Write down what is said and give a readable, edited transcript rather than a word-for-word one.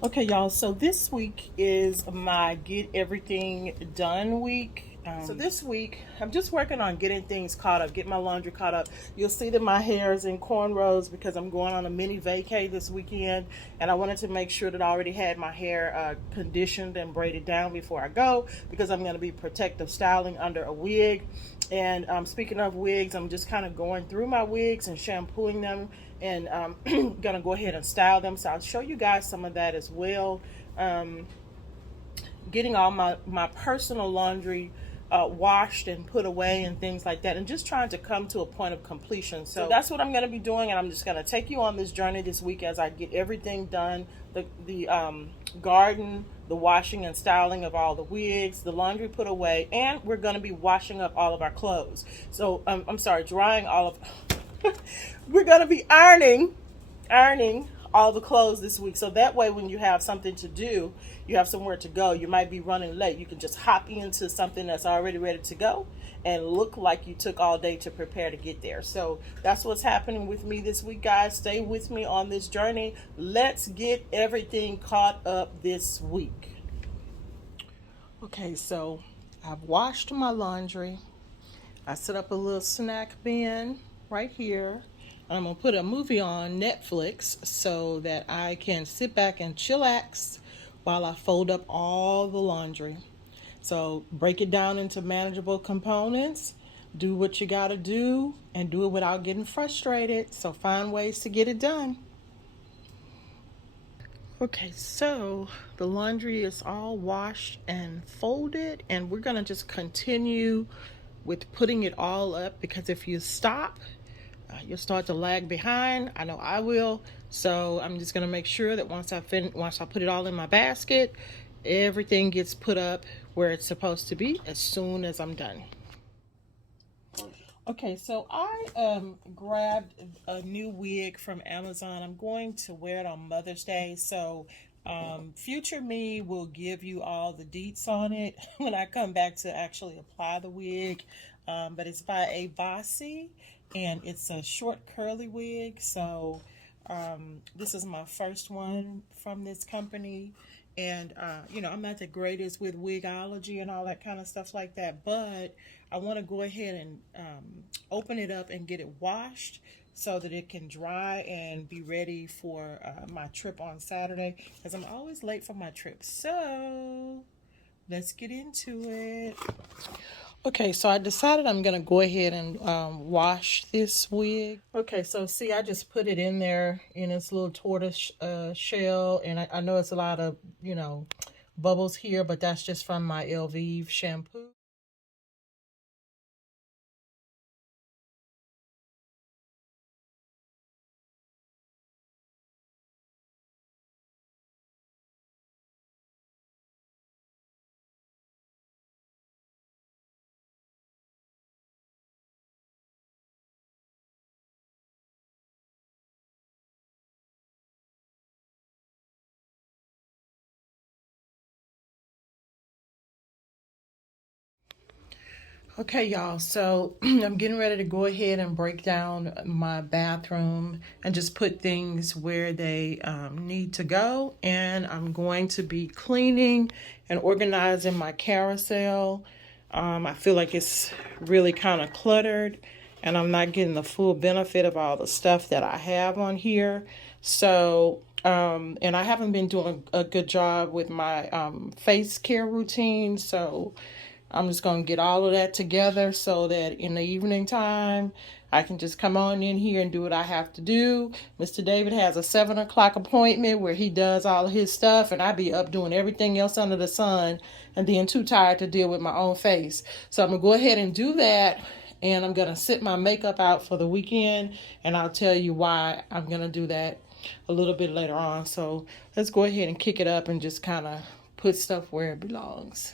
Okay, y'all, so this week is my get everything done week. So this week, I'm just working on getting things caught up, getting my laundry caught up. You'll see that my hair is in cornrows because I'm going on a mini vacay this weekend, and I wanted to make sure that I already had my hair conditioned and braided down before I go because I'm going to be protective styling under a wig. And speaking of wigs, I'm just kind of going through my wigs and shampooing them and gonna go ahead and style them. So I'll show you guys some of that as well. Um, Getting all my personal laundry washed and put away and things like that, and just trying to come to a point of completion. So that's what I'm going to be doing, and I'm just going to take you on this journey this week as I get everything done. The garden, the washing and styling of all the wigs, the laundry put away, and we're going to be washing up all of our clothes. So I'm sorry, drying all of we're going to be ironing all the clothes this week. So that way, when you have something to do, you have somewhere to go. You might be running late. You can just hop into something that's already ready to go and look like you took all day to prepare to get there. So that's what's happening with me this week, guys. Stay with me on this journey. Let's get everything caught up this week. Okay, so I've washed my laundry. I set up a little snack bin right here. I'm gonna put a movie on Netflix so that I can sit back and chillax while I fold up all the laundry. So break it down into manageable components, do what you gotta do, and do it without getting frustrated. So find ways to get it done. Okay, so the laundry is all washed and folded, and we're gonna just continue with putting it all up because if you stop, you'll start to lag behind. I know I will. So I'm just gonna make sure that once I put it all in my basket, everything gets put up where it's supposed to be as soon as I'm done. Okay, so I grabbed a new wig from Amazon. I'm going to wear it on Mother's Day. So future me will give you all the deets on it when I come back to actually apply the wig. But it's by a Vacay, and it's a short curly wig. So this is my first one from this company. And, I'm not the greatest with wigology and all that kind of stuff like that, but I want to go ahead and open it up and get it washed so that it can dry and be ready for my trip on Saturday because I'm always late for my trip. So let's get into it. Okay, so I decided I'm going to go ahead and wash this wig. Okay, so see, I just put it in there in its little tortoise shell, and I know it's a lot of, bubbles here, but that's just from my Elvive shampoo. Okay, y'all, so I'm getting ready to go ahead and break down my bathroom and just put things where they need to go. And I'm going to be cleaning and organizing my carousel. I feel like it's really kind of cluttered and I'm not getting the full benefit of all the stuff that I have on here. So, and I haven't been doing a good job with my face care routine. So, I'm just going to get all of that together so that in the evening time, I can just come on in here and do what I have to do. Mr. David has a 7 o'clock appointment where he does all of his stuff, and I be up doing everything else under the sun and then too tired to deal with my own face. So I'm going to go ahead and do that, and I'm going to sit my makeup out for the weekend, and I'll tell you why I'm going to do that a little bit later on. So let's go ahead and kick it up and just kind of put stuff where it belongs.